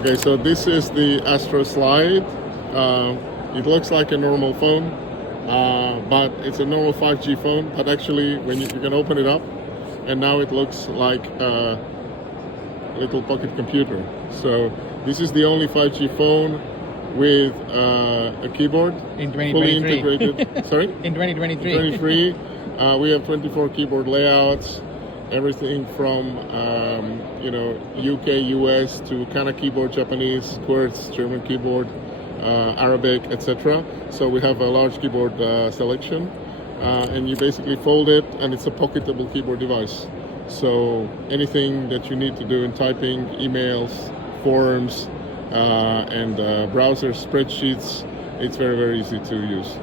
Okay, so this is the Astro Slide. It looks like a normal phone, but it's a normal 5G phone. But actually, when you can open it up, and now it looks like a little pocket computer. So this is the only 5G phone with a keyboard, In fully 2023. integrated. Sorry, In 2023. 23. We have 24 keyboard layouts. Everything from UK, US to kind of keyboard, Japanese, QWERTZ, German keyboard, Arabic, etc. So we have a large keyboard selection, and you basically fold it, and it's a pocketable keyboard device. So anything that you need to do in typing, emails, forms, and browser spreadsheets, it's very, very easy to use.